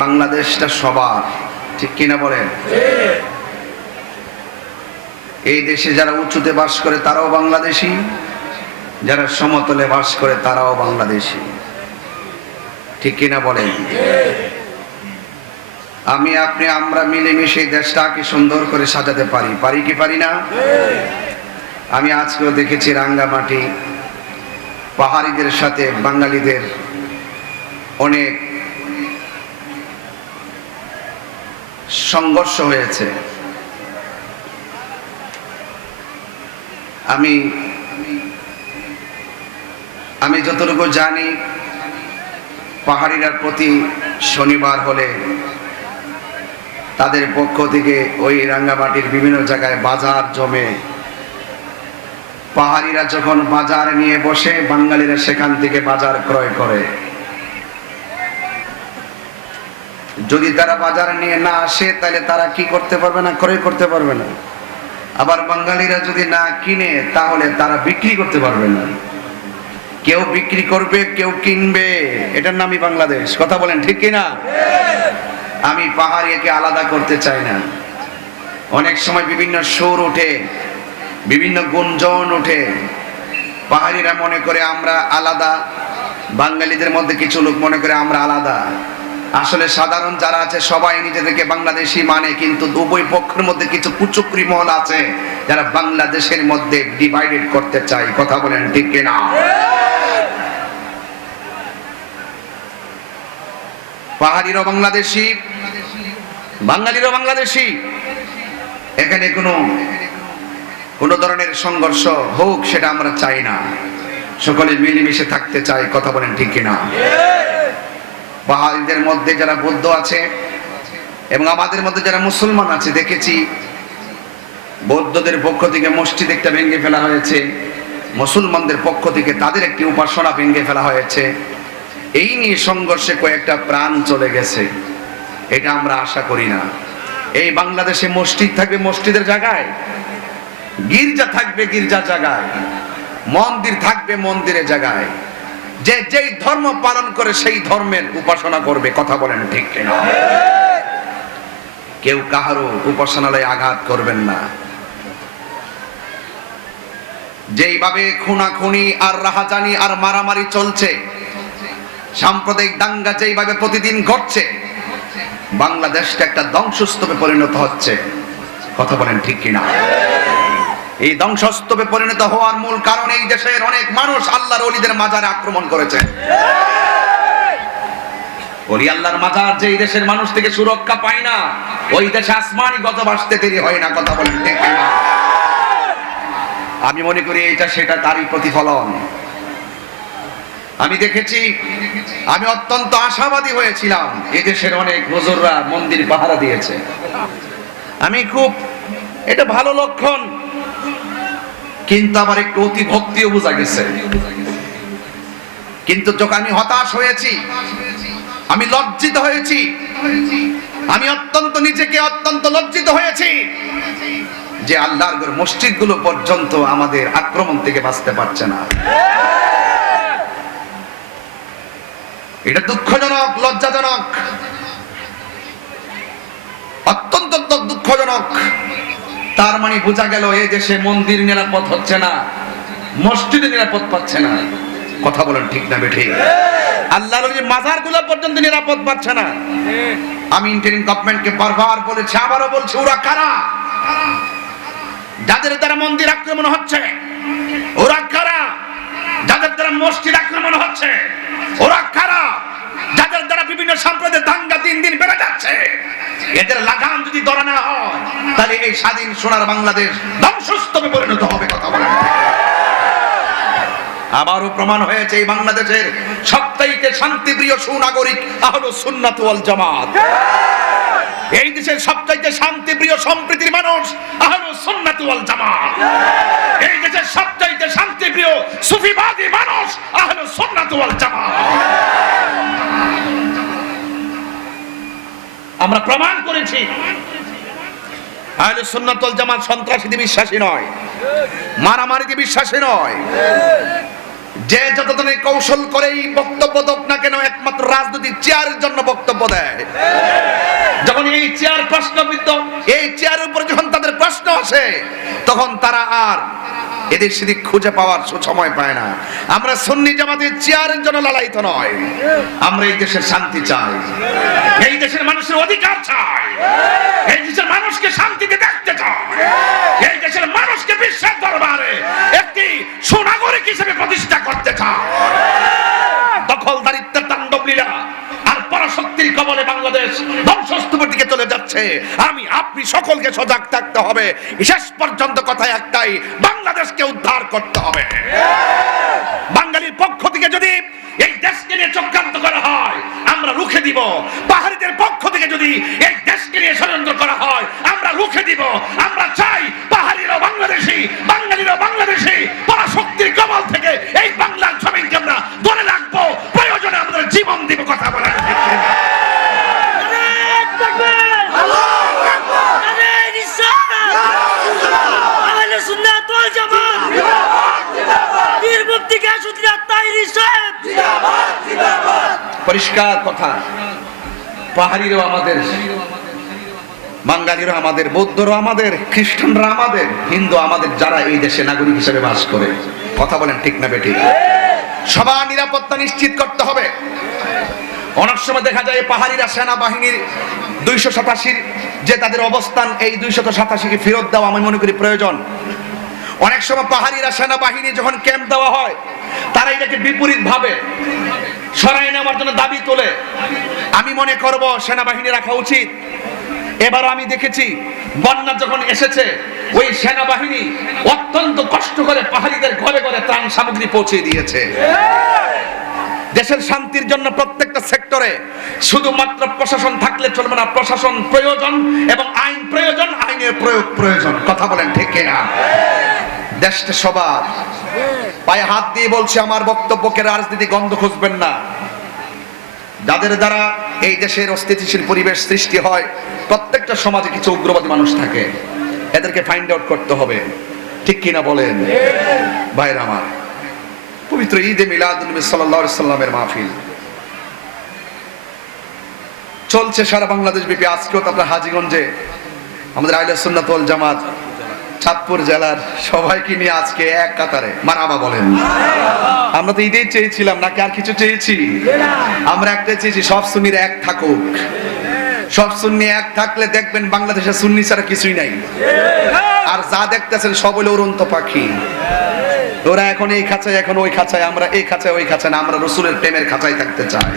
বাংলাদেশটা সবার, ঠিক কিনা বলেন? এই দেশে যারা উঁচুতে বাস করে, তারাও বাংলাদেশী। যারা সমতলে বাস করে, তারাও বাংলাদেশী। ঠিক কিনা বলেন? আমি, আপনি, আমরা মিলেমিশে দেশটাকে সুন্দর করে সাজাতে পারি। পারি কি পারি না? আমি আজকেও দেখেছি রাঙ্গামাটি পাহাড়িদের সাথে বাঙালিদের অনেক সংঘর্ষ হয়েছে। আমি আমি যতটুকু জানি পাহাড়িরার প্রতি শনিবার হলে তাদের পক্ষ থেকে ওই রাঙ্গামাটির বিভিন্ন জায়গায় বাজার জমে। পাহাড়িরা যখন বাজার নিয়ে বসে, বাঙালিরা সেখান থেকে বাজার ক্রয় করে। যদি তারা বাজারে নিয়ে না আসে, তাহলে তারা কি করতে পারবে না, ক্রয় করতে পারবে না? আবার বাঙালিরা যদি না কিনে, তাহলে তারা বিক্রি করতে পারবে না। কেউ বিক্রি করবে, কেউ কিনবে। এটার নামই বাংলাদেশ। কথা বলেন ঠিক কিনা? আমি পাহাড়িয়াকে আলাদা করতে চাই না। অনেক সময় বিভিন্ন সুর ওঠে, বিভিন্ন গুঞ্জন ওঠে। পাহাড়িরা মনে করে আমরা আলাদা, বাঙালিদের মধ্যে কিছু লোক মনে করে আমরা আলাদা। আসলে সাধারণ যারা আছে, সবাই নিজেদেরকে বাংলাদেশি মানে কিন্তু উভয় পক্ষের মধ্যে কিছু কুচুকরি মহল আছে যারা বাংলাদেশের মধ্যে ডিভাইডেড করতে চায়। কথা বলেন ঠিক কিনা? পাহাড়িরও বাংলাদেশি, বাঙালিরও বাংলাদেশি। এখানে কোনো কোনো ধরনের সংঘর্ষ হোক, সেটা আমরা চাই না। সকলে মিলেমিশে থাকতে চাই, কথা বলেন ঠিক কিনা? পাহাড়িদের মধ্যে যারা বৌদ্ধ আছে এবং আমাদের মধ্যে যারা মুসলমান আছে, দেখেছি বৌদ্ধদের পক্ষ থেকে মসজিদ একটা ভেঙে ফেলা হয়েছে, মুসলমানদের পক্ষ থেকে তাদের একটি উপাসনা ভেঙে ফেলা হয়েছে। এই নিয়ে সংঘর্ষে কয়েকটা প্রাণ চলে গেছে। এটা আমরা আশা করি না। এই বাংলাদেশে মসজিদ থাকবে মসজিদের জায়গায়? গির্জা থাকবে গির্জা জায়গায়। মন্দির থাকবে মন্দিরের জায়গায়। যে যেই ধর্ম পালন করে সেই ধর্মের উপাসনা করবে, কথা বলেন ঠিক কিনা? কেউ কাহারও উপাসনালয়ে আঘাত করবেন না। যেইভাবে খুনাখুনি আর রাহাজানি আর মারামারি চলছে, সাম্প্রদায়িক দাঙ্গা যেইভাবে প্রতিদিন ঘটছে, বাংলাদেশটা একটা ধ্বংসস্তূপে পরিণত হচ্ছে। কথা বলেন ঠিক কিনা? এই ধ্বংসস্তূপে পরিণত হওয়ার মূল কারণ এই দেশের অনেক মানুষ আল্লাহর অলিদের মাজারে আক্রমণ করেছে। ওলি আল্লাহর মাজার যে দেশের মানুষ থেকে সুরক্ষা পায় না, ওই দেশে আসমানি গত বাসতে হয় না, কথা বলেন আমি মনে করি এটা সেটা তারই প্রতিফলন। আমি দেখেছি, আমি অত্যন্ত আশাবাদী হয়েছিলাম এদেশের অনেক হুজুররা মন্দির পাহারা দিয়েছে। আমি খুব, এটা ভালো লক্ষণ কিন্তু আমার একটু অতি ভক্তিও বোঝা গেছে। কিন্তু যখন আমি হতাশ হয়েছি, আমি লজ্জিত হয়েছি, আমি অত্যন্ত নিজেকে অত্যন্ত লজ্জিত হয়েছি যে আল্লাহর মসজিদগুলো পর্যন্ত আমাদের আক্রমণ থেকে বাঁচতে পারছে না। এটা দুঃখজনক, লজ্জাজনক, অত্যন্ত দুঃখজনক। তার মানে বোঝা গেল এই দেশে মন্দির নিরাপদ হচ্ছে না, মসজিদে নিরাপদ পাচ্ছে না। কথা বলেন ঠিক না বেঠি। আল্লাহর ওই মাজারগুলো পর্যন্ত নিরাপদ পাচ্ছে না। আমি ইন্টারিম গভর্নমেন্টকে বারবার বলেছি, আবারও বলছি, ওরা কারা? যাদের দ্বারা মন্দির আক্রমণ হচ্ছে, ওরা কারা? যাদের দ্বারা মসজিদ আক্রমণ হচ্ছে, ওরা কারা? যাদের দ্বারা বিভিন্ন সম্প্রদায়ের দাঙ্গা দিন দিন বেড়ে যাচ্ছে। এদের লাগাম যদি ধরা না হয়, তাহলে এই স্বাধীন সোনার বাংলাদেশ ধ্বংসস্তূপে পরিণত হবে, কথা বলেন। আবারও প্রমাণ হয়েছে এই বাংলাদেশের সবচাইতে শান্তিপ্রিয় সুনাগরিক আহলো সুন্নাত ওয়াল জামাত। এই দেশের সবচাইতে শান্তিপ্রিয় সম্প্রীতির মানুষ আহলো সুন্নাত ওয়াল জামাত। এই দেশের সবচাইতে শান্তিপ্রিয় সুফিবাদী মানুষ আহলো সুন্নাত ওয়াল জামাত। আমরা প্রমাণ করেছি। আহলে জামাত সন্ত্রাসীতে বিশ্বাসী নয়, মারামারিতে বিশ্বাসী নয়। যে যত ধরনের কৌশল করেই বক্তব্য দোক না কেন, একমাত্র রাজনৈতিক চেয়ারের জন্য বক্তব্য দেয়। যখন এই চেয়ার প্রশ্নবিদ্ধ, এই চেয়ারের উপর যখন তাদের প্রশ্ন আসে, তখন তারা আর এদিক সেদিক খুঁজে পাওয়ার সময় পায় না। আমরা সুন্নি জামাতের চেয়ারের জন্য লালায়িত নয়। আমরা এই দেশের শান্তি চাই। এই দেশের মানুষের অধিকার চাই। এই দেশের মানুষকে শান্তিতে দেখতে চাই। এই দেশের মানুষকে বিশ্বের দরবারে একটি সুনাগরিক হিসেবে প্রতিষ্ঠা করতে চাই। দখলদারিত্বের তাণ্ডব আর পরাশক্তির কবলে বাংলাদেশ ধ্বংসস্তূপের দিকে চলে যাচ্ছে। আমি আপনি সকলকে সজাগ থাকতে হবে। শেষ পর্যন্ত কথা একটাই, বাংলাদেশকে উদ্ধার করতে হবে। বাঙালির পক্ষ থেকে যদি এই দেশকে নিয়ে চক্রান্ত করা হয়, আমরা রুখে দিব। পাহাড়িদের পক্ষ থেকে যদি এই দেশকে নিয়ে ষড়যন্ত্র করা হয় আমরা রুখে দিব আমরা চাই পাহাড়িরও বাংলাদেশি বাঙালিরও বাংলাদেশি পরাশক্তির কবল থেকে এই বাংলার জমিনকে আমরা ধরে রাখব প্রয়োজনে আমাদের জীবন দিব কথা বলা পরিষ্কার কথা। পাহাড়িরও আমাদের, বাঙালিরও আমাদের, বৌদ্ধরও আমাদের, খ্রিস্টানরা আমাদের, হিন্দু আমাদের, যারা এই দেশে নাগরিক হিসেবে বাস করে। কথা বলেন ঠিক না বেটি সবার নিরাপত্তা নিশ্চিত করতে হবে। অনেক সময় দেখা যায় পাহাড়িরা সেনাবাহিনীর দুইশো সাতাশির যে তাদের অবস্থান, এই দুইশত সাতাশিকে ফেরত দেওয়া আমি মনে করি প্রয়োজন। অনেক সময় পাহাড়িরা সেনাবাহিনী যখন ক্যাম্প দেওয়া হয় তারা এটাকে বিপরীত ভাবে সরাই নেওয়ার জন্য দাবি তোলে। আমি মনে করব সেনাবাহিনী রাখা উচিত। এবার আমি দেখেছি, বন্যা যখন এসেছে, ওই সেনাবাহিনী অত্যন্ত কষ্ট করে পাহাড়িদের ঘরে ঘরে ত্রাণ সামগ্রী পৌঁছে দিয়েছে। দেশের শান্তির জন্য প্রত্যেকটা সেক্টরে শুধুমাত্র প্রশাসন থাকলে চলবে না, প্রশাসন প্রয়োজন এবং আইন প্রয়োজন, আইনের প্রয়োগ প্রয়োজন। কথা বলেন ঠিক না দেশটা সবার পায়ে হাত দিয়ে বলছে, আমার বক্তব্যকে রাজনীতি গন্ধ খুঁজবেন না। যাদের দ্বারা এই দেশের অস্থিতিশীল পরিবেশ সৃষ্টি হয়, প্রত্যেকটা সমাজে কিছু উগ্রবাদী মানুষ থাকে। এদেরকে ফাইন্ড আউট করতে হবে। ঠিক কিনা বলেন? ভাইরা আমার, পবিত্র ঈদে মিলাদ নবী সাল্লাল্লাহু আলাইহি সাল্লামের মাহফিল। চলছে সারা বাংলাদেশ ব্যাপী। আজকেও তো আপনার হাজীগঞ্জে আমাদের আইলা সুন্নাত ওয়াল জামাত চাঁদপুর জেলার সবাইকে নিয়ে আজকে এক কাতারে। মারাবা বলেন। আমরা তো ঈদেই চেয়েছিলাম, নাকি আর কিছু চেয়েছি? আমরা একটাই চেয়েছি, সব সুন্নির এক থাকুক। সব সুন্নি এক থাকলে দেখবেন বাংলাদেশে সুন্নি ছাড়া কিছুই নাই। আর যা দেখতেছেন সব হলো উড়ন্ত পাখি। ওরা এখন এই খাঁচায়, এখন ওই খাঁচায়, আমরা এই খাঁচায়, ওই খাঁচায় না, আমরা রসুলের প্রেমের খাঁচায় থাকতে চাই।